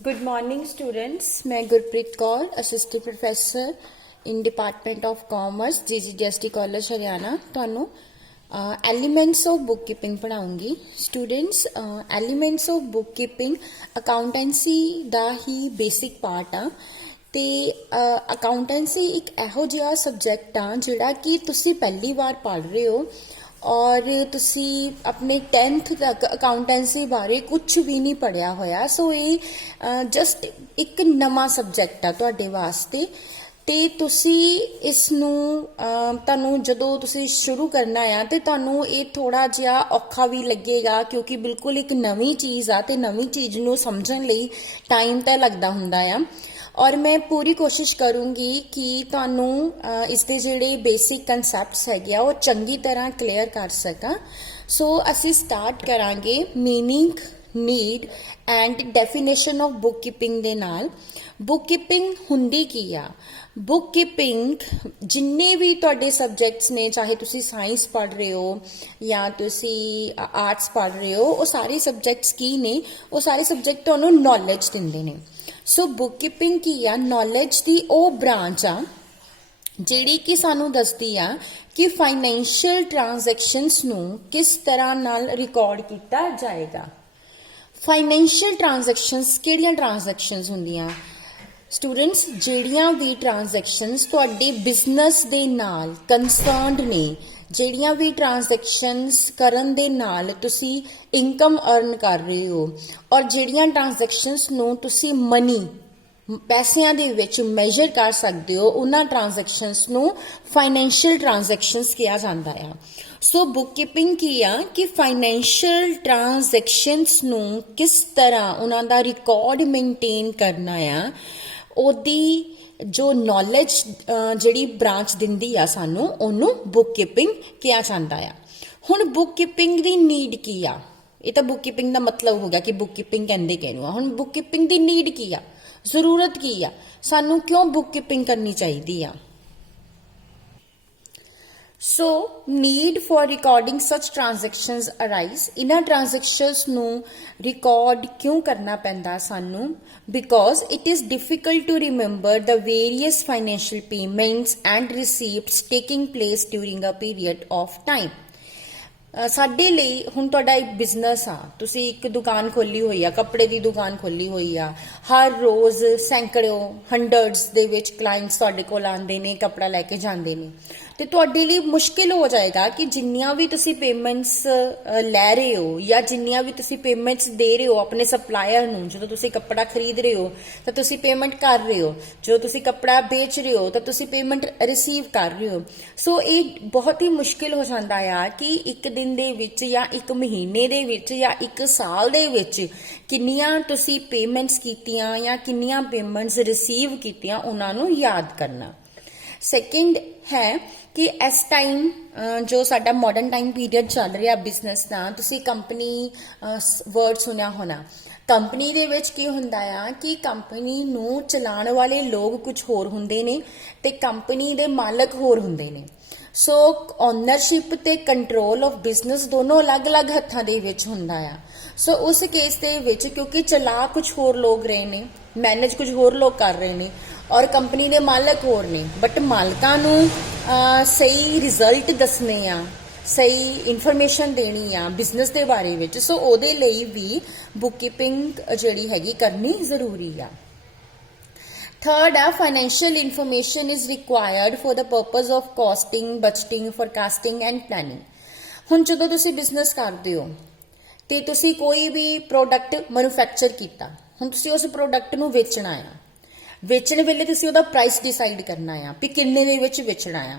Good morning, students. मैं Gurpreet Kaur, assistant professor in department of commerce GGDST college Haryana ਤੁਹਾਨੂੰ elements of book keeping पढ़ाऊँगी। Students, elements of book keeping accountancy ਦਾ ਹੀ basic part आ ਤੇ accountancy ਇੱਕ ਇਹੋ ਜਿਹਾ ਸਬਜੈਕਟ ਆ ਜਿਹੜਾ ਕਿ ਤੁਸੀਂ ਪਹਿਲੀ ਵਾਰ ਪੜ੍ਹ ਰਹੇ ਹੋ ਔਰ ਤੁਸੀਂ ਆਪਣੇ 10th ਤੱਕ ਅਕਾਊਂਟੈਂਸੀ ਬਾਰੇ ਕੁਝ ਵੀ ਨਹੀਂ ਪੜ੍ਹਿਆ ਹੋਇਆ। ਸੋ ਇਹ ਜਸਟ ਇੱਕ ਨਵਾਂ ਸਬਜੈਕਟ ਆ ਤੁਹਾਡੇ ਵਾਸਤੇ ਤੇ ਤੁਸੀਂ ਇਸ ਨੂੰ ਤੁਹਾਨੂੰ ਜਦੋਂ ਤੁਸੀਂ ਸ਼ੁਰੂ ਕਰਨਾ ਆ ਤੇ ਤੁਹਾਨੂੰ ਇਹ ਥੋੜਾ ਜਿਹਾ ਔਖਾ ਵੀ ਲੱਗੇਗਾ ਕਿਉਂਕਿ ਬਿਲਕੁਲ ਇੱਕ ਨਵੀਂ ਚੀਜ਼ ਆ ਤੇ ਨਵੀਂ ਚੀਜ਼ ਨੂੰ ਸਮਝਣ ਲਈ ਟਾਈਮ ਤਾਂ ਲੱਗਦਾ ਹੁੰਦਾ ਆ। और मैं पूरी कोशिश करूँगी कि तुहानू इसके जिहड़े बेसिक कंसैप्ट्स हैगे आ वो चंगी तरह क्लीयर कर सकां। सो असी स्टार्ट करांगे meaning, need and definition of book keeping दे नाल। बुक कीपिंग हुंदी की आ? बुक कीपिंग जिन्ने भी तुहाडे सब्जैक्ट्स ने, चाहे तुसी साइंस पढ़ रहे हो या तुसी आर्ट्स पढ़ रहे हो, वो सारे सब्जैक्ट्स की ने, वो सारे सब्जैक्ट तुहानू नॉलेज दिंदे ने। सो बुक कीपिंग की आ? नॉलेज की वो ब्रांच आ जिहड़ी कि सानू दसदी आ कि फाइनैंशियल ट्रांजैक्शनस नू किस तरह नाल रिकॉर्ड किया जाएगा। फाइनैंशियल ट्रांजैक्शनस किहड़ियां ट्रांजैक्शनस हुंदियां? स्टूडेंट्स, जिहड़ियां भी ट्रांजैक्शनस तुहाडे बिजनेस दे नाल कंसर्नड ने, ਜਿਹੜੀਆਂ ਵੀ ਟ੍ਰਾਂਜੈਕਸ਼ਨਸ ਕਰਨ ਦੇ ਨਾਲ ਤੁਸੀਂ ਇਨਕਮ ਅਰਨ ਕਰ ਰਹੇ ਹੋ ਔਰ ਜਿਹੜੀਆਂ ਟ੍ਰਾਂਜੈਕਸ਼ਨਸ ਨੂੰ ਤੁਸੀਂ ਮਨੀ ਪੈਸਿਆਂ ਦੇ ਵਿੱਚ ਮੈਜ਼ਰ ਕਰ ਸਕਦੇ ਹੋ ਉਹਨਾਂ ਟ੍ਰਾਂਜੈਕਸ਼ਨਸ ਨੂੰ ਫਾਈਨੈਂਸ਼ੀਅਲ ਟ੍ਰਾਂਜੈਕਸ਼ਨਸ ਕਿਹਾ ਜਾਂਦਾ ਆ। ਸੋ ਬੁੱਕ ਕੀਪਿੰਗ ਕੀ ਆ ਕਿ ਫਾਈਨੈਂਸ਼ੀਅਲ ਟ੍ਰਾਂਜੈਕਸ਼ਨਸ ਨੂੰ ਕਿਸ ਤਰ੍ਹਾਂ ਉਹਨਾਂ ਦਾ ਰਿਕਾਰਡ ਮੇਨਟੇਨ ਕਰਨਾ ਆ, ਉਹਦੀ जो नॉलेज जिहड़ी ब्रांच दिंदी आ सानू ओनू बुक कीपिंग किया जाता है। हुण बुक कीपिंग दी नीड की आ? ये तो बुक कीपिंग का मतलब हो गया कि बुक कीपिंग कहंदे किहनूं आ। हुण बुक कीपिंग दी नीड की आ? जरूरत की आ? सानू क्यों बुक कीपिंग करनी चाहिदी आ? So, need for recording such transactions arise. इन्हां transactions नू record क्यों करना पैंदा सानू? Because it is difficult to remember the various financial payments and receipts taking place during a period of time. ਸਾਡੇ ਲਈ ਹੁਣ ਤੁਹਾਡਾ ਇੱਕ ਬਿਜ਼ਨਸ ਆ, ਤੁਸੀਂ ਇੱਕ ਦੁਕਾਨ ਖੋਲੀ ਹੋਈ ਆ, ਕੱਪੜੇ ਦੀ ਦੁਕਾਨ ਖੋਲੀ ਹੋਈ ਆ, ਹਰ ਰੋਜ਼ ਸੈਂਕੜਿਓ ਹੰਡਰਡਸ ਦੇ ਵਿੱਚ ਕਲਾਇੰਟਸ ਤੁਹਾਡੇ ਕੋਲ ਆਉਂਦੇ ਨੇ, ਕੱਪੜਾ ਲੈ ਕੇ ਜਾਂਦੇ ਨੇ ਤੇ ਤੁਹਾਡੇ ਲਈ ਮੁਸ਼ਕਿਲ ਹੋ ਜਾਏਗਾ ਕਿ ਜਿੰਨੀਆਂ ਵੀ ਤੁਸੀਂ ਪੇਮੈਂਟਸ ਲੈ ਰਹੇ ਹੋ ਜਾਂ ਜਿੰਨੀਆਂ ਵੀ ਤੁਸੀਂ ਪੇਮੈਂਟਸ ਦੇ ਰਹੇ ਹੋ ਆਪਣੇ ਸਪਲਾਇਰ ਨੂੰ, ਜਦੋਂ ਤੁਸੀਂ ਕੱਪੜਾ ਖਰੀਦ ਰਹੇ ਹੋ ਤਾਂ ਤੁਸੀਂ ਪੇਮੈਂਟ ਕਰ ਰਹੇ ਹੋ, ਜਦੋਂ ਤੁਸੀਂ ਕੱਪੜਾ ਵੇਚ ਰਹੇ ਹੋ ਤਾਂ ਤੁਸੀਂ ਪੇਮੈਂਟ ਰਿਸੀਵ ਕਰ ਰਹੇ ਹੋ। ਸੋ ਇਹ ਬਹੁਤ ਹੀ ਮੁਸ਼ਕਿਲ ਹੋ ਜਾਂਦਾ ਆ ਕਿ ਇੱਕ ਦਿਨ ਦੇ ਵਿੱਚ ਜਾਂ ਇੱਕ ਮਹੀਨੇ ਦੇ ਵਿੱਚ ਜਾਂ ਇੱਕ ਸਾਲ ਦੇ ਵਿੱਚ ਕਿੰਨੀਆਂ ਤੁਸੀਂ ਪੇਮੈਂਟਸ ਕੀਤੀਆਂ ਜਾਂ ਕਿੰਨੀਆਂ ਪੇਮੈਂਟਸ ਰਿਸੀਵ ਕੀਤੀਆਂ ਉਹਨਾਂ ਨੂੰ ਯਾਦ ਕਰਨਾ। ਸੈਕਿੰਡ ਹੈ ਕਿ ਇਸ ਟਾਈਮ ਜੋ ਸਾਡਾ ਮਾਡਰਨ ਟਾਈਮ ਪੀਰੀਅਡ ਚੱਲ ਰਿਹਾ ਬਿਜ਼ਨਸ ਦਾ, ਤੁਸੀਂ ਕੰਪਨੀ ਵਰਡ ਸੁਣਿਆ ਹੋਣਾ। ਕੰਪਨੀ ਦੇ ਵਿੱਚ ਕੀ ਹੁੰਦਾ ਆ ਕਿ ਕੰਪਨੀ ਨੂੰ ਚਲਾਉਣ ਵਾਲੇ ਲੋਕ ਕੁਝ ਹੋਰ ਹੁੰਦੇ ਨੇ ਤੇ ਕੰਪਨੀ ਦੇ ਮਾਲਕ ਹੋਰ ਹੁੰਦੇ ਨੇ। ਸੋ ਓਨਰਸ਼ਿਪ ਤੇ ਕੰਟਰੋਲ ਆਫ ਬਿਜ਼ਨਸ ਦੋਨੋਂ ਅਲੱਗ-ਅਲੱਗ ਹੱਥਾਂ ਦੇ ਵਿੱਚ ਹੁੰਦਾ ਆ। ਸੋ ਉਸ ਕੇਸ ਦੇ ਵਿੱਚ ਕਿਉਂਕਿ ਚਲਾ ਕੁਝ ਹੋਰ ਲੋਕ ਰਹੇ ਨੇ, ਮੈਨੇਜ ਕੁਝ ਹੋਰ ਲੋਕ ਕਰ ਰਹੇ ਨੇ ਔਰ ਕੰਪਨੀ ਦੇ ਮਾਲਕ ਹੋਰ ਨੇ, ਬਟ ਮਾਲਕਾਂ ਨੂੰ ਸਹੀ ਰਿਜ਼ਲਟ ਦੱਸਣੇ ਆ, ਸਹੀ ਇਨਫੋਰਮੇਸ਼ਨ ਦੇਣੀ ਆ ਬਿਜ਼ਨਸ ਦੇ ਬਾਰੇ ਵਿੱਚ। ਸੋ ਉਹਦੇ ਲਈ ਵੀ ਬੁੱਕ ਕੀਪਿੰਗ ਜਿਹੜੀ ਹੈਗੀ ਕਰਨੀ ਜ਼ਰੂਰੀ ਆ। Third, financial information is required for the purpose of costing, budgeting, forecasting and planning. ਹੁਣ ਜਦੋਂ ਤੁਸੀਂ ਬਿਜ਼ਨਸ ਕਰਦੇ ਹੋ ਤੇ ਤੁਸੀਂ ਕੋਈ ਵੀ ਪ੍ਰੋਡਕਟ ਮੈਨੂਫੈਕਚਰ ਕੀਤਾ, ਹੁਣ ਤੁਸੀਂ ਉਸ ਪ੍ਰੋਡਕਟ ਨੂੰ ਵੇਚਣਾ ਆ। ਵੇਚਣ ਵੇਲੇ ਤੁਸੀਂ ਉਹਦਾ ਪ੍ਰਾਈਸ ਡਿਸਾਈਡ ਕਰਨਾ ਆ ਵੀ ਕਿੰਨੇ ਦੇ ਵਿੱਚ ਵੇਚਣਾ ਆ।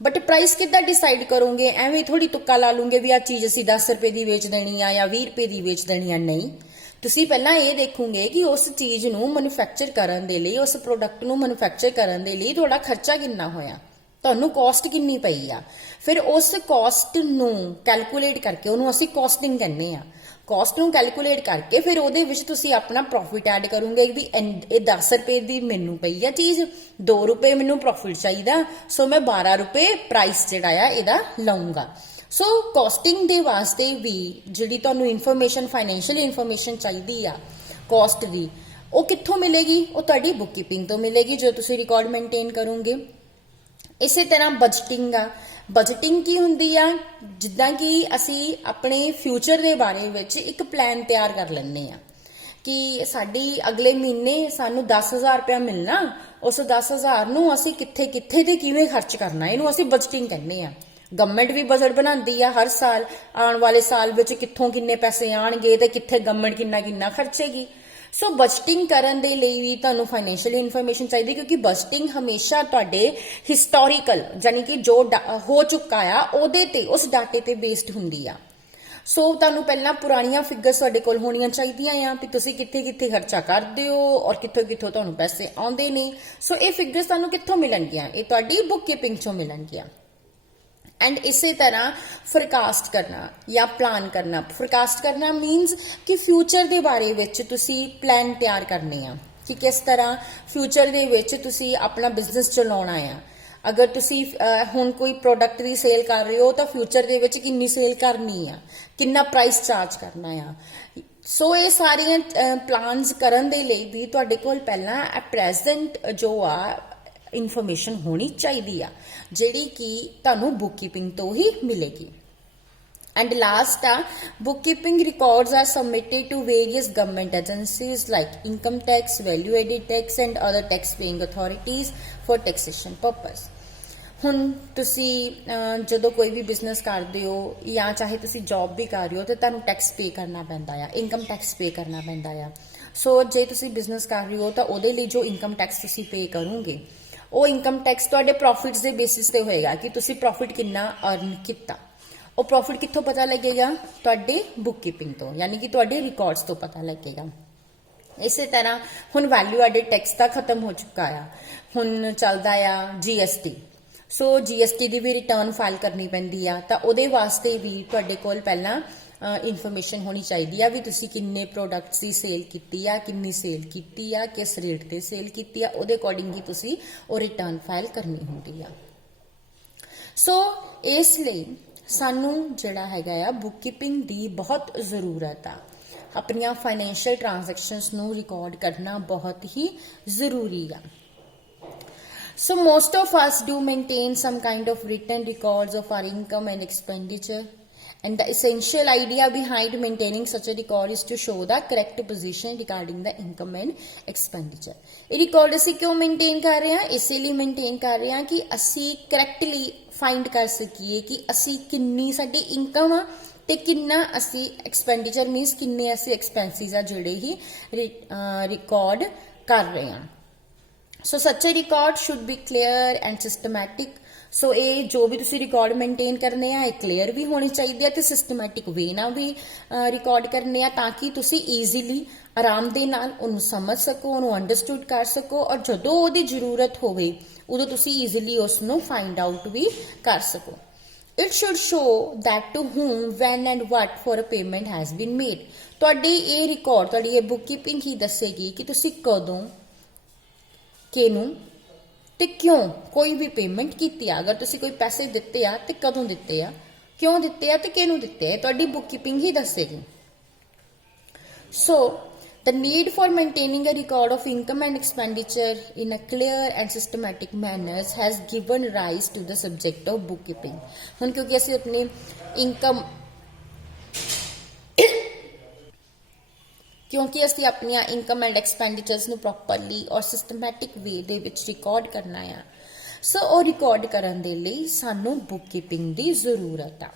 ਬਟ ਪ੍ਰਾਈਸ ਕਿੱਦਾਂ ਡਿਸਾਈਡ ਕਰੋਗੇ? ਐਵੇਂ ਥੋੜੀ ਤੁੱਕਾ ਲਾ ਲੂੰਗੇ ਵੀ ਆ ਚੀਜ਼ ਅਸੀਂ 10 ਰੁਪਏ ਦੀ ਵੇਚ ਦੇਣੀ ਆ ਜਾਂ 20 ਰੁਪਏ ਦੀ ਵੇਚ ਦੇਣੀ ਆ। ਨਹੀਂ, ਤੁਸੀਂ ਪਹਿਲਾਂ ਇਹ ਦੇਖੋਗੇ ਕਿ ਉਸ ਚੀਜ਼ ਨੂੰ ਮੈਨੂਫੈਕਚਰ ਕਰਨ ਦੇ ਲਈ, ਉਸ ਪ੍ਰੋਡਕਟ ਨੂੰ ਮੈਨੂਫੈਕਚਰ ਕਰਨ ਦੇ ਲਈ ਤੁਹਾਡਾ ਖਰਚਾ ਕਿੰਨਾ ਹੋਇਆ, ਤੁਹਾਨੂੰ ਕਾਸਟ ਕਿੰਨੀ ਪਈ ਆ। ਫਿਰ ਉਸ ਕਾਸਟ ਨੂੰ ਕੈਲਕੂਲੇਟ ਕਰਕੇ, ਉਹਨੂੰ ਅਸੀਂ ਕਾਸਟਿੰਗ ਕਹਿੰਦੇ ਆ, ਕਾਸਟ ਨੂੰ ਕੈਲਕੂਲੇਟ ਕਰਕੇ ਫਿਰ ਉਹਦੇ ਵਿੱਚ ਤੁਸੀਂ ਆਪਣਾ ਪ੍ਰੋਫਿਟ ਐਡ ਕਰੋਗੇ ਵੀ ਇਹ 10 ਰੁਪਏ ਦੀ ਮੈਨੂੰ ਪਈ ਆ ਚੀਜ਼, 2 ਰੁਪਏ ਮੈਨੂੰ ਪ੍ਰੋਫਿਟ ਚਾਹੀਦਾ, ਸੋ ਮੈਂ 12 ਰੁਪਏ ਪ੍ਰਾਈਸ ਜਿਹੜਾ ਆ ਇਹਦਾ ਲਵਾਂਗਾ। ਸੋ ਕਾਸਟਿੰਗ ਦੇ ਵਾਸਤੇ ਵੀ ਜਿਹੜੀ ਤੁਹਾਨੂੰ ਇਨਫੋਰਮੇਸ਼ਨ, ਫਾਈਨੈਂਸ਼ੀਅਲ ਇਨਫੋਰਮੇਸ਼ਨ ਚਾਹੀਦੀ ਆ ਕਾਸਟ ਦੀ, ਉਹ ਕਿੱਥੋਂ ਮਿਲੇਗੀ? ਉਹ ਤੁਹਾਡੀ ਬੁੱਕ ਕੀਪਿੰਗ ਤੋਂ ਮਿਲੇਗੀ ਜੋ ਤੁਸੀਂ ਰਿਕਾਰਡ ਮੇਨਟੇਨ ਕਰੋਗੇ। ਇਸੇ ਤਰ੍ਹਾਂ ਬਜਟਿੰਗ ਆ। ਬਜਟਿੰਗ ਕੀ ਹੁੰਦੀ ਆ? ਜਿੱਦਾਂ ਕਿ ਅਸੀਂ ਆਪਣੇ ਫਿਊਚਰ ਦੇ ਬਾਰੇ ਵਿੱਚ ਇੱਕ ਪਲਾਨ ਤਿਆਰ ਕਰ ਲੈਂਦੇ ਆ ਕਿ ਸਾਡੀ ਅਗਲੇ ਮਹੀਨੇ ਸਾਨੂੰ 10,000 ਰੁਪਇਆ ਮਿਲਣਾ, ਉਸ 10,000 ਨੂੰ ਅਸੀਂ ਕਿੱਥੇ ਕਿੱਥੇ ਤੇ ਕਿਵੇਂ ਖਰਚ ਕਰਨਾ, ਇਹਨੂੰ ਅਸੀਂ ਬਜਟਿੰਗ ਕਹਿੰਦੇ ਆ। ਗਵਰਨਮੈਂਟ ਵੀ ਬਜਟ ਬਣਾਉਂਦੀ ਆ ਹਰ ਸਾਲ, ਆਉਣ ਵਾਲੇ ਸਾਲ ਵਿੱਚ ਕਿੱਥੋਂ ਕਿੰਨੇ ਪੈਸੇ ਆਣਗੇ ਤੇ ਕਿੱਥੇ ਗਵਰਨਮੈਂਟ ਕਿੰਨਾ ਕਿੰਨਾ ਖਰਚੇਗੀ। ਸੋ ਬਜਟਿੰਗ ਕਰਨ ਦੇ ਲਈ ਵੀ ਤੁਹਾਨੂੰ ਫਾਈਨੈਂਸ਼ੀਅਲ ਇਨਫੋਰਮੇਸ਼ਨ ਚਾਹੀਦੀ, ਕਿਉਂਕਿ ਬਜਟਿੰਗ ਹਮੇਸ਼ਾ ਤੁਹਾਡੇ ਹਿਸਟੋਰੀਕਲ ਯਾਨੀ ਕਿ ਜੋ ਹੋ ਚੁੱਕਾ ਆ ਉਹਦੇ ਤੇ, ਉਸ ਡਾਟੇ ਤੇ ਬੇਸਡ ਹੁੰਦੀ ਆ। ਸੋ ਤੁਹਾਨੂੰ ਪਹਿਲਾਂ ਪੁਰਾਣੀਆਂ ਫਿਗਰਸ ਤੁਹਾਡੇ ਕੋਲ ਹੋਣੀਆਂ ਚਾਹੀਦੀਆਂ ਆ ਕਿ ਤੁਸੀਂ ਕਿੱਥੇ ਕਿੱਥੇ ਖਰਚਾ ਕਰਦੇ ਹੋ ਔਰ ਕਿੱਥੋਂ ਕਿੱਥੋਂ ਤੁਹਾਨੂੰ ਪੈਸੇ ਆਉਂਦੇ ਨੇ। ਸੋ ਇਹ ਫਿਗਰਸ ਤੁਹਾਨੂੰ ਕਿੱਥੋਂ ਮਿਲਣਗੀਆਂ? ਇਹ ਤੁਹਾਡੀ ਬੁੱਕ ਕੀਪਿੰਗ ਚੋਂ ਮਿਲਣਗੀਆਂ। ਐਂਡ ਇਸੇ ਤਰ੍ਹਾਂ ਫੋਰਕਾਸਟ ਕਰਨਾ ਜਾਂ ਪਲਾਨ ਕਰਨਾ। ਫੋਰਕਾਸਟ ਕਰਨਾ ਮੀਨਸ ਕਿ ਫਿਊਚਰ ਦੇ ਬਾਰੇ ਵਿੱਚ ਤੁਸੀਂ ਪਲਾਨ ਤਿਆਰ ਕਰਨੇ ਆ ਕਿ ਕਿਸ ਤਰ੍ਹਾਂ ਫਿਊਚਰ ਦੇ ਵਿੱਚ ਤੁਸੀਂ ਆਪਣਾ ਬਿਜ਼ਨਸ ਚਲਾਉਣਾ ਆ। ਅਗਰ ਤੁਸੀਂ ਹੁਣ ਕੋਈ ਪ੍ਰੋਡਕਟ ਦੀ ਸੇਲ ਕਰ ਰਹੇ ਹੋ ਤਾਂ ਫਿਊਚਰ ਦੇ ਵਿੱਚ ਕਿੰਨੀ ਸੇਲ ਕਰਨੀ ਆ, ਕਿੰਨਾ ਪ੍ਰਾਈਸ ਚਾਰਜ ਕਰਨਾ ਆ। ਸੋ ਇਹ ਸਾਰੀਆਂ ਪਲਾਨਸ ਕਰਨ ਦੇ ਲਈ ਵੀ ਤੁਹਾਡੇ ਕੋਲ ਪਹਿਲਾਂ ਪ੍ਰੈਜ਼ੈਂਟ ਜੋ ਆ ਇਨਫੋਰਮੇਸ਼ਨ ਹੋਣੀ ਚਾਹੀਦੀ ਆ, ਜਿਹੜੀ ਕਿ ਤੁਹਾਨੂੰ ਬੁੱਕ ਕੀਪਿੰਗ ਤੋਂ ਹੀ ਮਿਲੇਗੀ। And last, bookkeeping records are submitted to various government agencies like income tax, value added tax and other tax paying authorities for taxation purpose. ਹੁਣ ਤੁਸੀਂ ਜਦੋਂ ਕੋਈ ਵੀ ਬਿਜ਼ਨਸ ਕਰਦੇ ਹੋ ਜਾਂ ਚਾਹੇ ਤੁਸੀਂ ਜੌਬ ਵੀ ਕਰ ਰਹੇ ਹੋ ਤੇ ਤੁਹਾਨੂੰ ਟੈਕਸ ਪੇ ਕਰਨਾ ਪੈਂਦਾ ਆ, ਇਨਕਮ ਟੈਕਸ ਪੇ ਕਰਨਾ ਪੈਂਦਾ ਆ। ਸੋ ਜੇ ਤੁਸੀਂ ਬਿਜ਼ਨਸ ਕਰ ਰਹੇ ਹੋ ਤਾਂ ਉਹਦੇ ਲਈ ਜੋ ਇਨਕਮ ਟੈਕਸ ਤੁਸੀਂ ਪੇ ਕਰੋਗੇ ਉਹ ਇਨਕਮ ਟੈਕਸ ਤੁਹਾਡੇ ਪ੍ਰੋਫਿਟਸ ਦੇ ਬੇਸਿਸ ਤੇ ਹੋਏਗਾ ਕਿ ਤੁਸੀਂ ਪ੍ਰੋਫਿਟ ਕਿੰਨਾ ਅਰਨ ਕੀਤਾ। ਉਹ ਪ੍ਰੋਫਿਟ ਕਿੱਥੋਂ ਪਤਾ ਲੱਗੇਗਾ? ਤੁਹਾਡੇ ਬੁੱਕ ਕੀਪਿੰਗ ਤੋਂ, ਯਾਨੀ ਕਿ ਤੁਹਾਡੇ ਰਿਕਾਰਡਸ ਤੋਂ ਪਤਾ ਲੱਗੇਗਾ। ਇਸੇ ਤਰ੍ਹਾਂ ਹੁਣ ਵੈਲਿਊ ਐਡਿਡ ਟੈਕਸ ਤਾਂ ਖਤਮ ਹੋ ਚੁੱਕਾ ਆ, ਹੁਣ ਚੱਲਦਾ ਆ GST। ਸੋ GST ਦੀ ਵੀ ਰਿਟਰਨ ਫਾਈਲ ਕਰਨੀ ਪੈਂਦੀ ਆ, ਤਾਂ ਉਹਦੇ ਵਾਸਤੇ ਵੀ ਤੁਹਾਡੇ ਕੋਲ ਪਹਿਲਾਂ ਇਨਫੋਰਮੇਸ਼ਨ ਹੋਣੀ ਚਾਹੀਦੀ ਆ ਵੀ ਤੁਸੀਂ ਕਿੰਨੇ ਪ੍ਰੋਡਕਟਸ ਦੀ ਸੇਲ ਕੀਤੀ ਆ, ਕਿੰਨੀ ਸੇਲ ਕੀਤੀ ਆ, ਕਿਸ ਰੇਟ ਤੇ ਸੇਲ ਕੀਤੀ ਆ, ਉਹਦੇ ਅਕੋਰਡਿੰਗ ਹੀ ਤੁਸੀਂ ਉਹ ਰਿਟਰਨ ਫਾਈਲ ਕਰਨੀ ਹੁੰਦੀ ਆ। ਸੋ ਇਸ ਲਈ ਸਾਨੂੰ ਜਿਹੜਾ ਹੈਗਾ ਆ ਬੁੱਕ ਕੀਪਿੰਗ ਦੀ ਬਹੁਤ ਜ਼ਰੂਰਤ ਆ। ਆਪਣੀਆਂ ਫਾਈਨੈਂਸ਼ੀਅਲ ਟ੍ਰਾਂਜੈਕਸ਼ਨਸ ਨੂੰ ਰਿਕਾਰਡ ਕਰਨਾ ਬਹੁਤ ਹੀ ਜ਼ਰੂਰੀ ਆ। So most of us do maintain some kind of written records of our income and expenditure, and the essential idea behind maintaining such a record is to show the correct position regarding the income and expenditure. ਇਹ record ਅਸੀਂ ਕਿਉਂ maintain ਕਰ ਰਹੇ ਹਾਂ? ਇਸੇ ਲਈ maintain ਕਰ ਰਹੇ ਹਾਂ ਕਿ ਅਸੀਂ ਕਰੈਕਟਲੀ ਫਾਈਂਡ ਕਰ ਸਕੀਏ ਕਿ ਅਸੀਂ ਕਿੰਨੀ ਸਾਡੀ ਇਨਕਮ ਆ ਤੇ ਕਿੰਨਾ ਅਸੀਂ ਐਕਸਪੈਂਡੀਚਰ ਮੀਨਸ ਕਿੰਨੇ ਅਸੀਂ ਐਕਸਪੈਂਸਿਸ ਆ ਜਿਹੜੇ ਹੀ ਰਿਕਾਰਡ ਕਰ ਰਹੇ ਹਾਂ। ਸੋ such a record should be clear and systematic. ਸੋ ਇਹ ਜੋ ਵੀ ਤੁਸੀਂ ਰਿਕਾਰਡ ਮੇਨਟੇਨ ਕਰਨੇ ਆ ਇਹ ਕਲੀਅਰ ਵੀ ਹੋਣੇ ਚਾਹੀਦੇ ਆ ਤੇ ਸਿਸਟਮੈਟਿਕ ਵੇ ਨਾਲ ਵੀ ਰਿਕਾਰਡ ਕਰਨੇ ਆ, ਤਾਂ ਕਿ ਤੁਸੀਂ ਈਜ਼ੀਲੀ ਆਰਾਮ ਦੇ ਨਾਲ ਉਹਨੂੰ ਸਮਝ ਸਕੋ, ਉਹਨੂੰ ਅੰਡਰਸਟੂਡ ਕਰ ਸਕੋ ਔਰ ਜਦੋਂ ਉਹਦੀ ਜ਼ਰੂਰਤ ਹੋਵੇ ਉਦੋਂ ਤੁਸੀਂ ਈਜ਼ੀਲੀ ਉਸ ਨੂੰ ਫਾਈਂਡ ਆਊਟ ਵੀ ਕਰ ਸਕੋ। It should show that to whom, when and what for a payment has been made. ਤੁਹਾਡੀ ਇਹ ਰਿਕਾਰਡ, ਤੁਹਾਡੀ ਇਹ ਬੁੱਕ ਕੀਪਿੰਗ ਹੀ ਦੱਸੇਗੀ ਕਿ ਤੁਸੀਂ ਕਦੋਂ, ਕਿਹਨੂੰ ਤੇ ਕਿਉਂ ਕੋਈ ਵੀ ਪੇਮੈਂਟ ਕੀਤੀ ਆ। ਅਗਰ ਤੁਸੀਂ ਕੋਈ ਪੈਸੇ ਦਿੱਤੇ ਆ ਤੇ ਕਦੋਂ ਦਿੱਤੇ ਆ, ਕਿਉਂ ਦਿੱਤੇ ਆ ਤੇ ਕਿਹਨੂੰ ਦਿੱਤੇ ਆ, ਤੁਹਾਡੀ ਬੁੱਕ ਕੀਪਿੰਗ ਹੀ ਦੱਸੇਗੀ। So the need for maintaining a record of income and expenditure in a clear and systematic manner has given rise to the subject of bookkeeping. ਹੁਣ ਕਿਉਂਕਿ ਅਸੀਂ ਆਪਣੇ ਇਨਕਮ ਕਿਉਂਕਿ ਅਸੀਂ ਆਪਣੀਆਂ ਇਨਕਮ ਐਂਡ ਐਕਸਪੈਂਡੀਚਰਸ ਨੂੰ ਪ੍ਰੋਪਰਲੀ ਔਰ ਸਿਸਟਮੈਟਿਕ ਵੇ ਦੇ ਵਿੱਚ ਰਿਕਾਰਡ ਕਰਨਾ ਆ। ਸੋ ਉਹ ਰਿਕਾਰਡ ਕਰਨ ਦੇ ਲਈ ਸਾਨੂੰ ਬੁੱਕ ਕੀਪਿੰਗ ਦੀ ਜ਼ਰੂਰਤ ਆ।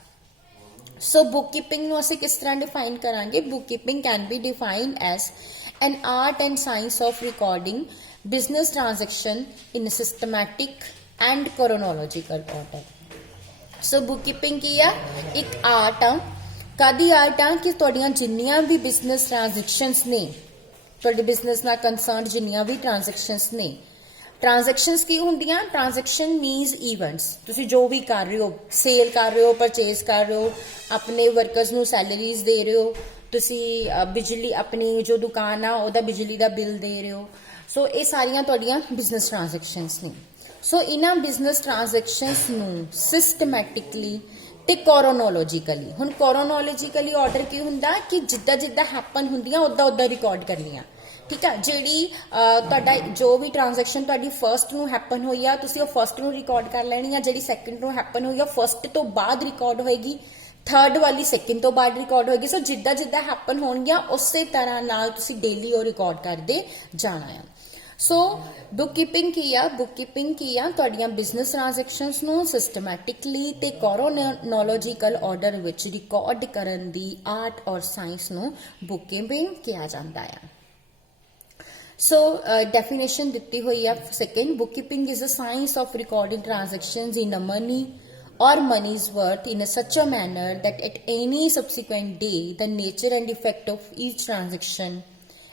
ਸੋ ਬੁੱਕ ਕੀਪਿੰਗ ਨੂੰ ਅਸੀਂ ਕਿਸ ਤਰ੍ਹਾਂ ਡਿਫਾਈਨ ਕਰਾਂਗੇ? Book keeping can be defined as an art and science of recording business transaction in systematic and chronological order. So book keeping ਕੀ ਆ? ਇੱਕ ਆਰਟ ਆ। ਕਾਦੀ ਆਰਟ ਆ? ਕਿ ਤੁਹਾਡੀਆਂ ਜਿੰਨੀਆਂ ਵੀ ਬਿਜ਼ਨਸ ਟ੍ਰਾਂਜੈਕਸ਼ਨਸ ਨੇ, ਤੁਹਾਡੇ ਬਿਜ਼ਨਸ ਨਾਲ ਕੰਸਰਨਡ ਜਿੰਨੀਆਂ ਵੀ ਟ੍ਰਾਂਜੈਕਸ਼ਨਸ ਨੇ। ਟ੍ਰਾਂਜੈਕਸ਼ਨਸ ਕੀ ਹੁੰਦੀਆਂ? Transaction means events. ਤੁਸੀਂ ਜੋ ਵੀ ਕਰ ਰਹੇ ਹੋ, ਸੇਲ ਕਰ ਰਹੇ ਹੋ, ਪਰਚੇਸ ਕਰ ਰਹੇ ਹੋ, ਆਪਣੇ ਵਰਕਰਸ ਨੂੰ ਸੈਲਰੀਜ਼ ਦੇ ਰਹੇ ਹੋ, ਤੁਸੀਂ ਬਿਜਲੀ ਆਪਣੀ ਜੋ ਦੁਕਾਨ ਆ ਉਹਦਾ ਬਿਜਲੀ ਦਾ ਬਿੱਲ ਦੇ ਰਹੇ ਹੋ। ਸੋ ਇਹ ਸਾਰੀਆਂ ਤੁਹਾਡੀਆਂ ਬਿਜ਼ਨਸ ਟ੍ਰਾਂਜੈਕਸ਼ਨਸ ਨੇ। ਸੋ ਇਹਨਾਂ ਬਿਜ਼ਨਸ ਟ੍ਰਾਂਜੈਕਸ਼ਨਸ ਨੂੰ ਸਿਸਟਮੈਟਿਕਲੀ ਤੇ ਕਰੋਨੋਲੋਜੀਕਲੀ, ਹੁਣ ਕਰੋਨੋਲੋਜੀਕਲੀ ਆਰਡਰ ਕੀ ਹੁੰਦਾ ਕਿ ਜਿੱਦਾਂ ਜਿੱਦਾਂ ਹੈਪਨ ਹੁੰਦੀਆਂ ਉਦਾਂ ਉਦਾਂ ਰਿਕਾਰਡ ਕਰਨੀਆਂ। ठीक है। ਜਿਹੜੀ ਤੁਹਾਡਾ ਜੋ ਵੀ ਟ੍ਰਾਂਜੈਕਸ਼ਨ ਤੁਹਾਡੀ ਫਰਸਟ ਨੂੰ ਹੈਪਨ ਹੋਈ ਆ ਤੁਸੀਂ ਉਹ ਫਰਸਟ ਨੂੰ ਰਿਕਾਰਡ ਕਰ ਲੈਣੀ ਆ, ਜਿਹੜੀ ਸੈਕੰਡ ਨੂੰ ਹੈਪਨ ਹੋਈ ਆ ਫਰਸਟ ਤੋਂ ਬਾਅਦ ਰਿਕਾਰਡ ਹੋਏਗੀ, ਥਰਡ ਵਾਲੀ ਸੈਕੰਡ ਤੋਂ ਬਾਅਦ ਰਿਕਾਰਡ ਹੋਏਗੀ। ਸੋ ਜਿੱਦਾਂ ਜਿੱਦਾਂ ਹੈਪਨ ਹੋਣਗੀਆਂ ਉਸੇ ਤਰ੍ਹਾਂ ਨਾਲ ਤੁਸੀਂ ਡੇਲੀ ਉਹ ਰਿਕਾਰਡ ਕਰਦੇ ਜਾਣਾ ਆ। ਸੋ ਬੁੱਕਕੀਪਿੰਗ ਕੀ ਆ? ਬੁੱਕਕੀਪਿੰਗ ਕੀ ਆ? ਤੁਹਾਡੀਆਂ ਬਿਜ਼ਨਸ ਟ੍ਰਾਂਜੈਕਸ਼ਨਸ ਨੂੰ ਸਿਸਟਮੈਟਿਕਲੀ ਤੇ ਕ੍ਰੋਨੋਲੋਜੀਕਲ ਆਰਡਰ ਵਿੱਚ ਰਿਕਾਰਡ ਕਰਨ ਦੀ ਆਰਟ ਔਰ ਸਾਇੰਸ ਨੂੰ ਬੁੱਕਕੀਪਿੰਗ ਕਿਹਾ ਜਾਂਦਾ ਆ। So definition ਦਿੱਤੀ ਹੋਈ ਆ। Second, bookkeeping is a science of recording transactions in a money or money's worth in a such a manner that at any subsequent day the nature and effect of each transaction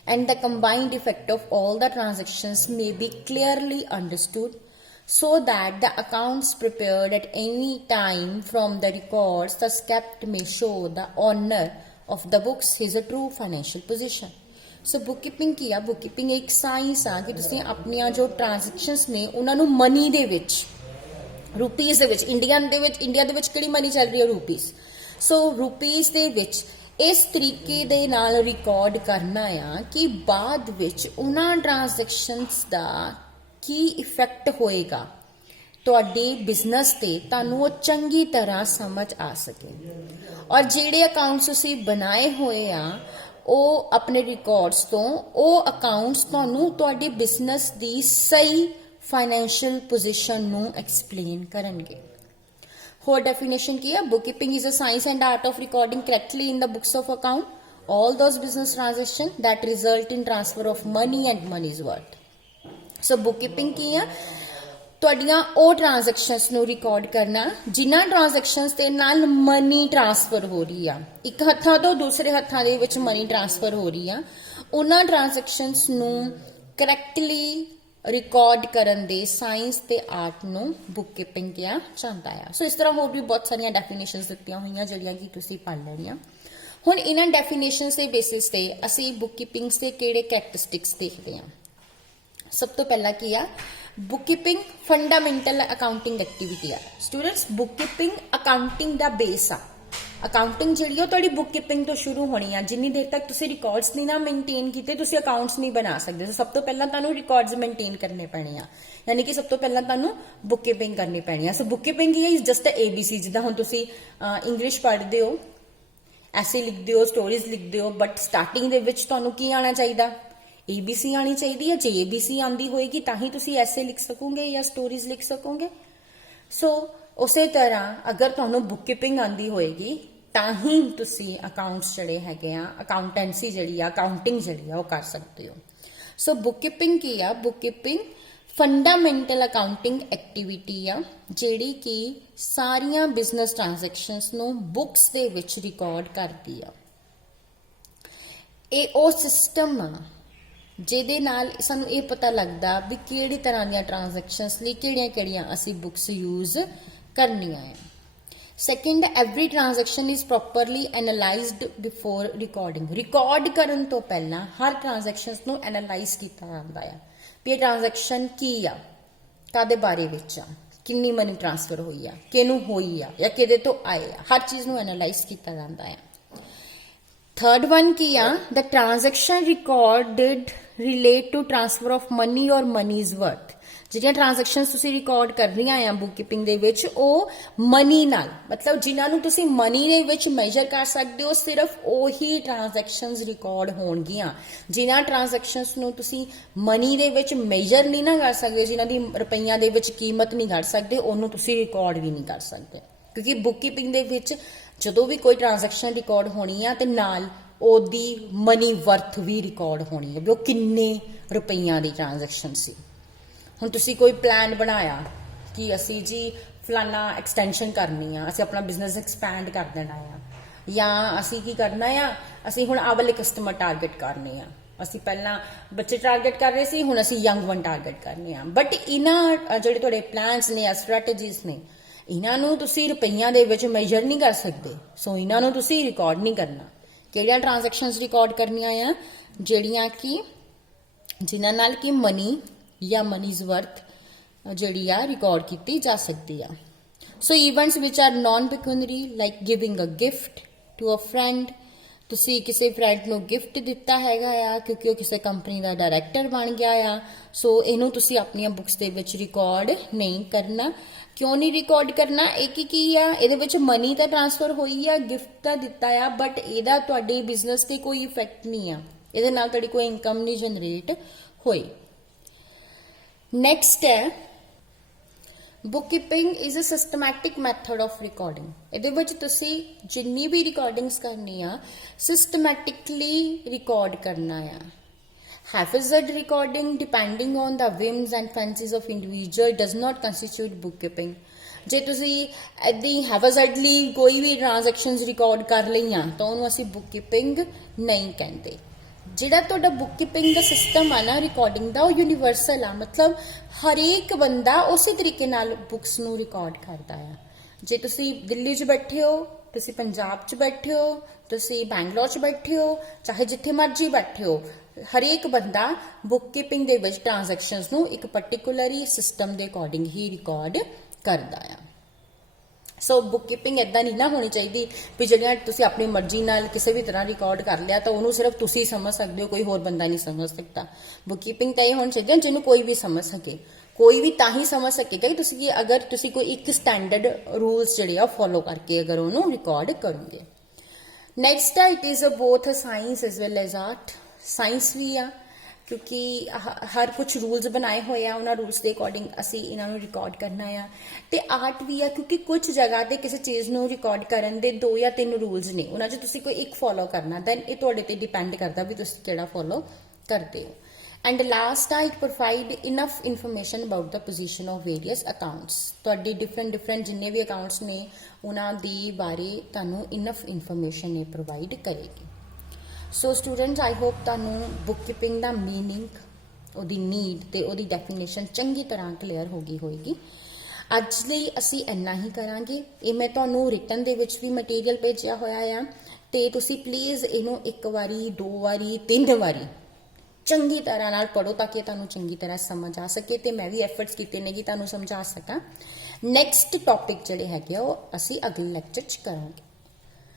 and the combined effect of all the transactions may be clearly understood, so that the accounts prepared at any time from the records thus kept may show the owner of the books his true financial position. So bookkeeping ਕੀ ਆ? Bookkeeping ਇੱਕ science ਆ ਕਿ ਤੁਸੀਂ ਆਪਣੀਆਂ ਜੋ transactions ਨੇ ਉਹਨਾਂ ਨੂੰ ਮਨੀ ਦੇ ਵਿੱਚ, ਰੁਪੀਸ ਦੇ ਵਿੱਚ, ਇੰਡੀਆ ਦੇ ਵਿੱਚ ਕਿਹੜੀ ਮਨੀ ਚੱਲ ਰਹੀ ਹੈ? ਰੁਪੀਸ। ਸੋ ਰੁਪੀਸ ਦੇ ਵਿੱਚ ਇਸ ਤਰੀਕੇ ਦੇ ਨਾਲ ਰਿਕਾਰਡ ਕਰਨਾ ਆ ਕਿ ਬਾਅਦ ਵਿੱਚ ਉਹਨਾਂ ਟ੍ਰਾਂਜੈਕਸ਼ਨਸ ਦਾ ਕੀ ਇਫੈਕਟ ਹੋਏਗਾ ਤੁਹਾਡੇ ਬਿਜ਼ਨਸ ਤੇ, ਤੁਹਾਨੂੰ ਉਹ ਚੰਗੀ ਤਰ੍ਹਾਂ ਸਮਝ ਆ ਸਕੇ। ਔਰ ਜਿਹੜੇ ਅਕਾਊਂਟਸ ਤੁਸੀਂ ਬਣਾਏ ਹੋਏ ਆ ਉਹ ਆਪਣੇ ਰਿਕਾਰਡਸ ਤੋਂ ਉਹ ਅਕਾਊਂਟਸ ਤੁਹਾਨੂੰ ਤੁਹਾਡੇ ਬਿਜ਼ਨਸ ਦੀ ਸਹੀ ਫਾਈਨੈਂਸ਼ੀਅਲ ਪੋਜੀਸ਼ਨ ਨੂੰ ਐਕਸਪਲੇਨ ਕਰਨਗੇ। ਹੋਰ ਡੈਫੀਨੇਸ਼ਨ ਕੀ ਹੈ? Bookkeeping is a science and art of recording correctly in the books of account all those business transactions that result in transfer of money and money's worth. So bookkeeping ਕੀ ਆ? ਤੁਹਾਡੀਆਂ ਉਹ transactions ਨੂੰ record ਕਰਨਾ ਜਿਨ੍ਹਾਂ transactions ਦੇ ਨਾਲ money transfer ਹੋ ਰਹੀ ਆ, ਇੱਕ ਹੱਥਾਂ ਤੋਂ ਦੂਸਰੇ ਹੱਥਾਂ ਦੇ ਵਿੱਚ ਮਨੀ ਟ੍ਰਾਂਸਫਰ ਹੋ ਰਹੀ ਆ, ਉਹਨਾਂ ਟ੍ਰਾਂਜੈਕਸ਼ਨਸ ਨੂੰ ਕਰੈਕਟਲੀ ਰਿਕਾਰਡ ਕਰਨ ਦੇ ਸਾਇੰਸ ਤੇ ਆਰਟ ਨੂੰ ਬੁੱਕਕੀਪਿੰਗ ਕਿਹਾ ਜਾਂਦਾ ਆ। ਸੋ ਇਸ ਤਰ੍ਹਾਂ ਹੋਰ ਵੀ ਬਹੁਤ ਸਾਰੀਆਂ ਡੈਫੀਨੇਸ਼ਨਸ ਦਿੱਤੀਆਂ ਹੋਈਆਂ ਜਿਹੜੀਆਂ ਕਿ ਤੁਸੀਂ ਪੜ੍ਹ ਲੈਣੀਆਂ। ਹੁਣ ਇਹਨਾਂ ਡੈਫੀਨੇਸ਼ਨਸ ਦੇ ਬੇਸਿਸ ਤੇ ਅਸੀਂ ਬੁੱਕਕੀਪਿੰਗਸ ਦੇ ਕਿਹੜੇ ਕੈਰੈਕਟਰਿਸਟਿਕਸ ਦੇਖਦੇ ਹਾਂ। ਸਭ ਤੋਂ ਪਹਿਲਾਂ ਕੀ ਆ? ਬੁੱਕਕੀਪਿੰਗ ਫੰਡਾਮੈਂਟਲ ਅਕਾਊਂਟਿੰਗ ਐਕਟੀਵਿਟੀ ਆ। ਸਟੂਡੈਂਟਸ ਬੁੱਕਕੀਪਿੰਗ ਅਕਾਊਂਟਿੰਗ ਦਾ ਬੇਸ ਆ। ਅਕਾਊਂਟਿੰਗ ਜਿਹੜੀ ਆ ਤੁਹਾਡੀ ਬੁੱਕਕੀਪਿੰਗ ਤੋਂ ਸ਼ੁਰੂ ਹੋਣੀ ਆ। ਜਿੰਨੀ ਦੇਰ ਤੱਕ ਤੁਸੀਂ ਰਿਕਾਰਡਸ ਨਹੀਂ ਨਾ ਮੇਨਟੇਨ ਕੀਤੇ ਤੁਸੀਂ ਅਕਾਊਂਟਸ ਨਹੀਂ ਬਣਾ ਸਕਦੇ। ਸੋ ਸਭ ਤੋਂ ਪਹਿਲਾਂ ਤੁਹਾਨੂੰ ਰਿਕਾਰਡਸ ਮੇਨਟੇਨ ਕਰਨੇ ਪੈਣੇ ਆ, ਯਾਨੀ ਕਿ ਸਭ ਤੋਂ ਪਹਿਲਾਂ ਤੁਹਾਨੂੰ ਬੁੱਕਕੀਪਿੰਗ ਕਰਨੀ ਪੈਣੀ ਆ। ਸੋ ਬੁੱਕਕੀਪਿੰਗ ਕੀ ਹੈ? Is just a ABC। ਜਿੱਦਾਂ ਹੁਣ ਤੁਸੀਂ ਇੰਗਲਿਸ਼ ਪੜ੍ਹਦੇ ਹੋ, ਐਸੇ ਲਿਖਦੇ ਹੋ, ਸਟੋਰੀਜ਼ ਲਿਖਦੇ ਹੋ, ਬਟ ਸਟਾਰਟਿੰਗ ਦੇ ਵਿੱਚ ਤੁਹਾਨੂੰ ਕੀ ਆਉਣਾ ਚਾਹੀਦਾ? ABC ਆਣੀ ਚਾਹੀਦੀ ਹੈ। ਜੇ ABC ਆਂਦੀ ਹੋਏਗੀ ਤਾਂ ਹੀ ਤੁਸੀਂ ਐਸੇ ਲਿਖ ਸਕੋਗੇ ਜਾਂ ਸਟੋਰੀਜ਼ ਲਿਖ ਸਕੋਗੇ। ਸੋ ਉਸੇ ਤਰ੍ਹਾਂ ਅਗਰ ਤੁਹਾਨੂੰ ਬੁੱਕਕੀਪਿੰਗ ਆਂਦੀ ਹੋਏਗੀ ਤਾਂ ਹੀ ਤੁਸੀਂ ਅਕਾਊਂਟਸ ਜਿਹੜੇ ਹੈਗੇ ਆ, ਅਕਾਊਂਟੈਂਸੀ ਜਿਹੜੀ ਆ, ਅਕਾਊਂਟਿੰਗ ਜਿਹੜੀ ਆ ਉਹ ਕਰ ਸਕਦੇ ਹੋ। ਸੋ ਬੁੱਕਕੀਪਿੰਗ ਕੀ ਆ? ਬੁੱਕਕੀਪਿੰਗ ਫੰਡਾਮੈਂਟਲ ਅਕਾਊਂਟਿੰਗ ਐਕਟੀਵਿਟੀ ਆ ਜਿਹੜੀ ਕਿ ਸਾਰੀਆਂ ਬਿਜ਼ਨਸ ਟ੍ਰਾਂਜੈਕਸ਼ਨਸ ਨੂੰ ਬੁੱਕਸ ਦੇ ਵਿੱਚ ਰਿਕਾਰਡ ਕਰਦੀ ਆ। ਇਹ ਉਹ ਸਿਸਟਮ ਆ ਜਿਹਦੇ ਨਾਲ ਸਾਨੂੰ ਇਹ ਪਤਾ ਲੱਗਦਾ ਵੀ ਕਿਹੜੀ ਤਰ੍ਹਾਂ ਦੀਆਂ ਟ੍ਰਾਂਜੈਕਸ਼ਨਸ ਲਈ ਕਿਹੜੀਆਂ ਅਸੀਂ ਬੁੱਕਸ ਯੂਜ਼ ਕਰਨੀਆਂ ਹੈ। Second, every transaction is properly analysed before recording. Record ਕਰਨ ਤੋਂ ਪਹਿਲਾਂ ਹਰ ਟ੍ਰਾਂਜੈਕਸ਼ਨਸ ਨੂੰ ਐਨਾਲਾਈਜ਼ ਕੀਤਾ ਜਾਂਦਾ ਆ ਵੀ ਇਹ ਟ੍ਰਾਂਜੈਕਸ਼ਨ ਕੀ ਆ, ਕਾਹਦੇ ਬਾਰੇ ਵਿੱਚ ਆ, ਕਿੰਨੀ ਮਨੀ ਟ੍ਰਾਂਸਫਰ ਹੋਈ ਆ, ਕਿਹਨੂੰ ਹੋਈ ਆ ਜਾਂ ਕਿਹਦੇ ਤੋਂ ਆਏ ਆ, ਹਰ ਚੀਜ਼ ਨੂੰ ਐਨਾਲਾਈਜ਼ ਕੀਤਾ ਜਾਂਦਾ ਆ। ਥਰਡ ਵਨ ਕੀ ਆ? The transaction recorded relate to transfer of money or money's worth. ਜਿਹੜੀਆਂ ਟ੍ਰਾਂਜੈਕਸ਼ਨਸ ਤੁਸੀਂ ਰਿਕਾਰਡ ਕਰ ਰਹੀਆਂ ਆ ਬੁੱਕਕੀਪਿੰਗ ਦੇ ਵਿੱਚ ਉਹ ਮਨੀ ਨਾਲ, ਮਤਲਬ ਜਿਨ੍ਹਾਂ ਨੂੰ ਤੁਸੀਂ ਮਨੀ ਦੇ ਵਿੱਚ ਮੈਜਰ ਕਰ ਸਕਦੇ ਹੋ, ਸਿਰਫ ਉਹੀ ਟ੍ਰਾਂਜੈਕਸ਼ਨਸ ਰਿਕਾਰਡ ਹੋਣਗੀਆਂ। ਜਿਨ੍ਹਾਂ ਟ੍ਰਾਂਜੈਕਸ਼ਨਸ ਨੂੰ ਤੁਸੀਂ ਮਨੀ ਦੇ ਵਿੱਚ ਮੈਜਰ ਨਹੀਂ ਨਾ ਕਰ ਸਕਦੇ, ਜਿਨ੍ਹਾਂ ਦੀ ਰੁਪਈਆਂ ਦੇ ਵਿੱਚ ਕੀਮਤ ਨਹੀਂ ਕੱਢ ਸਕਦੇ, ਉਹਨੂੰ ਤੁਸੀਂ ਰਿਕਾਰਡ ਵੀ ਨਹੀਂ ਕਰ ਸਕਦੇ। ਕਿਉਂਕਿ ਬੁੱਕਕੀਪਿੰਗ ਦੇ ਵਿੱਚ ਜਦੋਂ ਵੀ ਕੋਈ ਟ੍ਰਾਂਜੈਕਸ਼ਨ ਰਿਕਾਰਡ ਹੋਣੀ ਆ ਤੇ ਨਾਲ ਉਹਦੀ ਮਨੀ ਵਰਥ ਵੀ ਰਿਕਾਰਡ ਹੋਣੀ ਹੈ ਵੀ ਉਹ ਕਿੰਨੇ ਰੁਪਈਆਂ ਦੀ ਟ੍ਰਾਂਜੈਕਸ਼ਨ ਸੀ। ਹੁਣ ਤੁਸੀਂ ਕੋਈ ਪਲਾਨ ਬਣਾਇਆ ਕਿ ਅਸੀਂ ਜੀ ਫਲਾਨਾ ਐਕਸਟੈਂਸ਼ਨ ਕਰਨੀ ਆ, ਅਸੀਂ ਆਪਣਾ ਬਿਜ਼ਨਸ ਐਕਸਪੈਂਡ ਕਰ ਦੇਣਾ ਆ, ਜਾਂ ਅਸੀਂ ਕੀ ਕਰਨਾ ਆ, ਅਸੀਂ ਹੁਣ ਆਹ ਵਾਲੇ ਕਸਟਮਰ ਟਾਰਗੇਟ ਕਰਨੇ ਆ। ਅਸੀਂ ਪਹਿਲਾਂ ਬੱਚੇ ਟਾਰਗੇਟ ਕਰ ਰਹੇ ਸੀ, ਹੁਣ ਅਸੀਂ ਯੰਗ ਵਨ ਟਾਰਗੇਟ ਕਰਨੇ ਆ। ਬਟ ਇਹਨਾਂ ਜਿਹੜੇ ਤੁਹਾਡੇ ਪਲਾਨਸ ਨੇ ਜਾਂ ਸਟ੍ਰੈਟਜੀਜ਼ ਨੇ, ਇਹਨਾਂ ਨੂੰ ਤੁਸੀਂ ਰੁਪਈਆਂ ਦੇ ਵਿੱਚ ਮੈਜਰ ਨਹੀਂ ਕਰ ਸਕਦੇ। ਸੋ ਇਹਨਾਂ ਨੂੰ ਤੁਸੀਂ ਰਿਕਾਰਡ ਨਹੀਂ ਕਰਨਾ। ਕਿਹੜੀਆਂ ਟ੍ਰਾਂਜੈਕਸ਼ਨਸ ਰਿਕਾਰਡ ਕਰਨੀਆਂ ਆ? ਜਿਹੜੀਆਂ ਕਿ ਜਿਨ੍ਹਾਂ ਨਾਲ ਕਿ ਮਨੀ ਜਾਂ ਮਨੀਜ਼ ਵਰਥ ਜਿਹੜੀ ਆ ਰਿਕਾਰਡ ਕੀਤੀ ਜਾ ਸਕਦੀ ਆ। So events which are non pecuniary like giving a gift to a friend. ਤੁਸੀਂ ਕਿਸੇ ਫਰੈਂਡ ਨੂੰ ਗਿਫਟ ਦਿੱਤਾ ਹੈਗਾ ਆ ਕਿਉਂਕਿ ਉਹ ਕਿਸੇ ਕੰਪਨੀ ਦਾ ਡਾਇਰੈਕਟਰ ਬਣ ਗਿਆ ਆ, ਸੋ ਇਹਨੂੰ ਤੁਸੀਂ ਆਪਣੀਆਂ ਬੁੱਕਸ ਦੇ ਵਿੱਚ ਰਿਕਾਰਡ ਨਹੀਂ ਕਰਨਾ। ਕਿਉਂ ਨਹੀਂ ਰਿਕਾਰਡ ਕਰਨਾ? ਇਹ ਕੀ ਆ, ਇਹਦੇ ਵਿੱਚ ਮਨੀ ਤਾਂ ਟ੍ਰਾਂਸਫਰ ਹੋਈ ਆ, ਗਿਫਟ ਤਾਂ ਦਿੱਤਾ ਆ, ਬਟ ਇਹਦਾ ਤੁਹਾਡੇ ਬਿਜ਼ਨਸ ਤੇ ਕੋਈ ਇਫੈਕਟ ਨਹੀਂ ਆ, ਇਹਦੇ ਨਾਲ ਤੁਹਾਡੀ ਕੋਈ ਇਨਕਮ ਨਹੀਂ ਜਨਰੇਟ ਹੋਈ। ਨੈਕਸਟ ਹੈ bookkeeping is a systematic method of recording। ਇਹਦੇ ਵਿੱਚ ਤੁਸੀਂ ਜਿੰਨੀ ਵੀ ਰਿਕਾਰਡਿੰਗਸ ਕਰਨੀ ਆ systematically record ਕਰਨਾ ਆ। Haphazard recording depending on the whims and fancies of individual does not constitute bookkeeping। ਜੇ ਤੁਸੀਂ ਏਦਾਂ haphazardly ਕੋਈ ਵੀ ਟ੍ਰਾਂਜੈਕਸ਼ਨਸ ਰਿਕਾਰਡ ਕਰ ਲਈਆਂ ਤਾਂ ਉਹਨੂੰ ਅਸੀਂ bookkeeping ਨਹੀਂ ਕਹਿੰਦੇ। ਜਿਹੜਾ ਤੁਹਾਡਾ ਬੁੱਕਕੀਪਿੰਗ ਦਾ ਸਿਸਟਮ ਆ ਨਾ ਰਿਕਾਰਡਿੰਗ ਦਾ, ਉਹ ਯੂਨੀਵਰਸਲ ਆ, ਮਤਲਬ ਹਰੇਕ ਬੰਦਾ ਉਸੇ ਤਰੀਕੇ ਨਾਲ ਬੁੱਕਸ ਨੂੰ ਰਿਕਾਰਡ ਕਰਦਾ ਆ। ਜੇ ਤੁਸੀਂ ਦਿੱਲੀ 'ਚ ਬੈਠੇ ਹੋ, ਤੁਸੀਂ ਪੰਜਾਬ 'ਚ ਬੈਠੇ ਹੋ, ਤੁਸੀਂ ਬੈਂਗਲੌਰ 'ਚ ਬੈਠੇ ਹੋ, ਚਾਹੇ ਜਿੱਥੇ ਮਰਜ਼ੀ ਬੈਠੇ ਹੋ, ਹਰੇਕ ਬੰਦਾ ਬੁੱਕਕੀਪਿੰਗ ਦੇ ਵਿੱਚ ਟ੍ਰਾਂਜੈਕਸ਼ਨਸ ਨੂੰ ਇੱਕ ਪਾਰਟਿਕੂਲਰੀ ਸਿਸਟਮ ਦੇ ਅਕੋਰਡਿੰਗ ਹੀ ਰਿਕਾਰਡ ਕਰਦਾ ਆ। ਸੋ ਬੁੱਕਕੀਪਿੰਗ ਇਦਾਂ ਨਹੀਂ ਨਾ ਹੋਣੀ ਚਾਹੀਦੀ ਵੀ ਜਿਹੜੀਆਂ ਤੁਸੀਂ ਆਪਣੀ ਮਰਜ਼ੀ ਨਾਲ ਕਿਸੇ ਵੀ ਤਰ੍ਹਾਂ ਰਿਕਾਰਡ ਕਰ ਲਿਆ ਤਾਂ ਉਹਨੂੰ ਸਿਰਫ ਤੁਸੀਂ ਸਮਝ ਸਕਦੇ ਹੋ, ਕੋਈ ਹੋਰ ਬੰਦਾ ਨਹੀਂ ਸਮਝ ਸਕਦਾ। ਬੁੱਕਕੀਪਿੰਗ ਤਾਂ ਇਹ ਹੋਣੀ ਚਾਹੀਦੀ ਹੈ ਜਿਹਨੂੰ ਕੋਈ ਵੀ ਸਮਝ ਸਕੇ। ਕੋਈ ਵੀ ਤਾਂ ਹੀ ਸਮਝ ਸਕੇਗਾ ਕਿ ਤੁਸੀਂ ਅਗਰ ਤੁਸੀਂ ਕੋਈ ਇੱਕ ਸਟੈਂਡਰਡ ਰੂਲਸ ਜਿਹੜੇ ਆ ਫੋਲੋ ਕਰਕੇ ਅਗਰ ਉਹਨੂੰ ਰਿਕਾਰਡ ਕਰੋਗੇ। ਨੈਕਸਟ ਹੈ it is both science as well as art. Science ਵੀ ਆ ਕਿਉਂਕਿ ਹਰ ਕੁਝ ਰੂਲਸ ਬਣਾਏ ਹੋਏ ਆ, ਉਹਨਾਂ ਰੂਲਸ ਦੇ ਅਕੋਰਡਿੰਗ ਅਸੀਂ ਇਹਨਾਂ ਨੂੰ ਰਿਕਾਰਡ ਕਰਨਾ ਆ। ਤੇ ਆਰਟ ਵੀ ਆ ਕਿਉਂਕਿ ਕੁਝ ਜਗ੍ਹਾ ਤੇ ਕਿਸੇ ਚੀਜ਼ ਨੂੰ ਰਿਕਾਰਡ ਕਰਨ ਦੇ 2 ਜਾਂ 3 ਰੂਲਸ ਨੇ, ਉਹਨਾਂ 'ਚ ਤੁਸੀਂ ਕੋਈ ਇੱਕ ਫੋਲੋ ਕਰਨਾ, ਦੈਨ ਇਹ ਤੁਹਾਡੇ ਤੇ ਡਿਪੈਂਡ ਕਰਦਾ ਵੀ ਤੁਸੀਂ ਕਿਹੜਾ ਫੋਲੋ ਕਰਦੇ ਹੋ। ਐਂਡ ਲਾਸਟ ਆ it provide enough information about the position of various accounts. ਤੁਹਾਡੀ ਡਿਫਰੈਂਟ ਜਿੰਨੇ ਵੀ ਅਕਾਊਂਟਸ ਨੇ ਉਹਨਾਂ ਦੀ ਬਾਰੇ ਤੁਹਾਨੂੰ ਇਨਫ ਇਨਫੋਰਮੇਸ਼ਨ ਇਹ ਪ੍ਰੋਵਾਈਡ ਕਰੇਗੀ। ਸੋ ਸਟੂਡੈਂਟਸ ਆਈ ਹੋਪ ਤੁਹਾਨੂੰ ਬੁੱਕਕੀਪਿੰਗ ਦਾ ਮੀਨਿੰਗ, ਉਹਦੀ ਨੀਡ ਤੇ ਉਹਦੀ ਡੈਫੀਨੇਸ਼ਨ ਚੰਗੀ ਤਰ੍ਹਾਂ ਕਲੀਅਰ ਹੋ ਗਈ ਹੋਏਗੀ। ਅੱਜ ਲਈ ਅਸੀਂ ਇੰਨਾ ਹੀ ਕਰਾਂਗੇ। ਇਹ ਮੈਂ ਤੁਹਾਨੂੰ ਰਿਟਨ ਦੇ ਵਿੱਚ ਵੀ ਮਟੀਰੀਅਲ ਭੇਜਿਆ ਹੋਇਆ ਆ ਤੇ ਤੁਸੀਂ ਪਲੀਜ਼ ਇਹਨੂੰ 1 ਵਾਰੀ 2 ਵਾਰੀ 3 ਵਾਰੀ ਚੰਗੀ ਤਰ੍ਹਾਂ ਨਾਲ ਪੜ੍ਹੋ ਤਾਂ ਕਿ ਤੁਹਾਨੂੰ ਚੰਗੀ ਤਰ੍ਹਾਂ ਸਮਝ ਆ ਸਕੇ ਤੇ ਮੈਂ ਵੀ ਐਫਰਟਸ ਕੀਤੇ ਨੇ ਕਿ ਤੁਹਾਨੂੰ ਸਮਝਾ ਸਕਾਂ। ਨੈਕਸਟ ਟੌਪਿਕ ਜਿਹੜੇ ਹੈਗੇ ਉਹ ਅਸੀਂ ਅਗਲੇ ਲੈਕਚਰ 'ਚ ਕਰਾਂਗੇ।